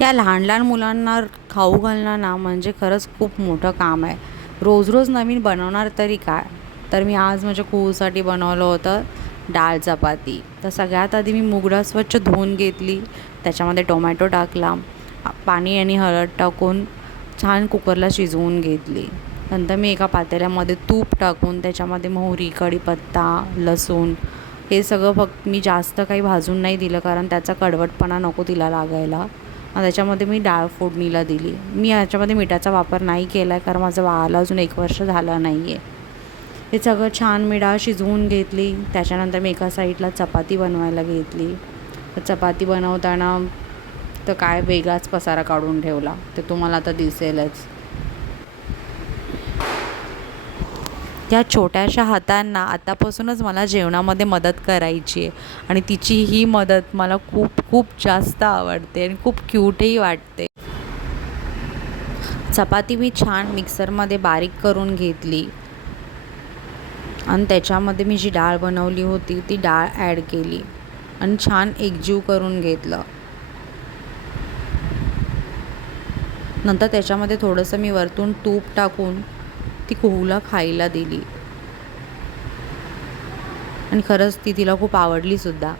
या लहान लहान मुलांना खाऊ घालणं ना म्हणजे खरंच खूप मोठं काम आहे. रोज रोज नवीन बनवणार तरी काय. तर मी आज माझ्या कुहूसाठी बनवलं होतं डाळ चपाती. तर सगळ्यात आधी मी मूग डाळ स्वच्छ धुवून घेतली, त्याच्यामध्ये टोमॅटो टाकला, पाणी आणि हळद टाकून छान कुकरला शिजवून घेतली. नंतर मी एका पातेल्यामध्ये तूप टाकून त्याच्यामध्ये मोहरी, कढीपत्ता, लसूण हे सगळं फक्त मी जास्त काही भाजून नाही दिलं, कारण त्याचा कडवटपणा नको तिला लागायला. त्याच्यामध्ये मी डाळ फोडणीला दिली. मी याच्यामध्ये मिठाचा वापर नाही केला आहे, कारण माझं बाळाला अजून 1 वर्ष झालं नाही आहे. हे सगळं छान मी डाळ शिजवून घेतली. त्याच्यानंतर मी एका साईडला चपाती बनवायला घेतली. तर चपाती बनवताना तर काय वेगळाच पसारा काढून ठेवला, ते तुम्हाला आता दिसेलच. त्या छोट्याशा हातांना आतापासूनच मला जेवणामध्ये मदत करायची आहे आणि तिची ही मदत मला खूप खूप जास्त आवडते आणि खूप क्यूटही वाटते. चपाती मी छान मिक्सरमध्ये बारीक करून घेतली आणि त्याच्यामध्ये मी जी डाळ बनवली होती ती डाळ ॲड केली आणि छान एकजीव करून घेतलं. नंतर त्याच्यामध्ये थोडंसं मी वरतून तूप टाकून ती कुहूला खायला दिली आणि खरंच ती तिला खूप आवडलीसुद्धा.